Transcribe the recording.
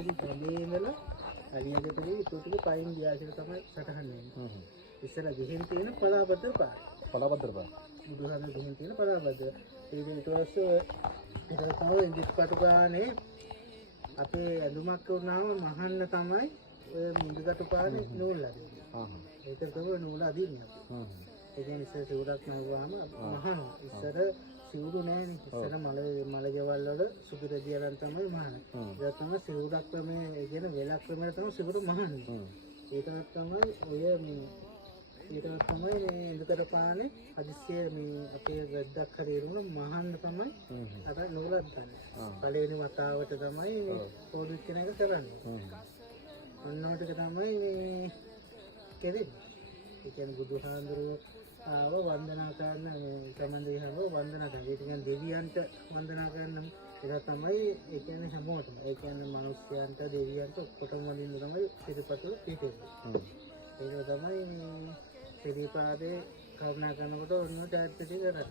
ඉතින් ගමේ ඉඳලා අලියකටදී ඊටුටි පයින් ගියාසිර තමයි සටහන් වෙන්නේ. ඉස්සර ගෙහින් තියෙන පලාබද්දර පාර. පලාබද්දර පාර. බුදුහාම ගෙහින් තියෙන පලාබද්දර. ඒක ඊට පස්සේ ඒක තමයි ඉදිත් කටුකානේ අපේ ඇඳුමක් වුණාම මහන්න තමයි ඔය මුදුකට පානේ නූල් අදින්නේ. ඒක තමයි නූල් අදින්නේ අපි. ඒ කියන්නේ ඉස්සර සිවුරක් නැවුවාම මහන්න. ඉස්සර සිවුරු නෑනේ. ඉස්සර මල ජවල් වල සුපිරදිය අරන් තමයි මහන්නේ. ඒක තමයි සිවුරක් ක්‍රමයේ ඒ කියන්නේ වෙලක් ක්‍රමයට තමයි සිවුරු මහන්නේ. ඒකත් තමයි ඔය මේ ඒකත් තමයි මේ ඉඳකට පානේ හදිස්සියේ මේ අපේ වැද්දක් හරි එරුණ මහන්න තමයි අර නූලක් ගන්න. පළවෙනි වතාවට තමයි මේ පොඩි කෙනෙක් කරන්නේ. ඔන්නෝට තමයි මේ කෙරෙන්නේ. ඒ කියන්නේ බුදුහාඳුරෝ ආව වන්දනා කරන මේ සම්බන්ධයව වන්දනා කරන. ඒ කියන්නේ දෙවියන්ට වන්දනා කරන ඒක තමයි ඒ කියන්නේ හැමෝටම. ඒ කියන්නේ මිනිස්යන්ට දෙවියන්ට ඔක්කොටම වඳින්න තමයි පිටපතු පිටෙන්නේ. ඒක තමයි මේ පිළිපාදේ කරුණා කරනකොට ඔන්න චෛත්‍යය කරන්නේ.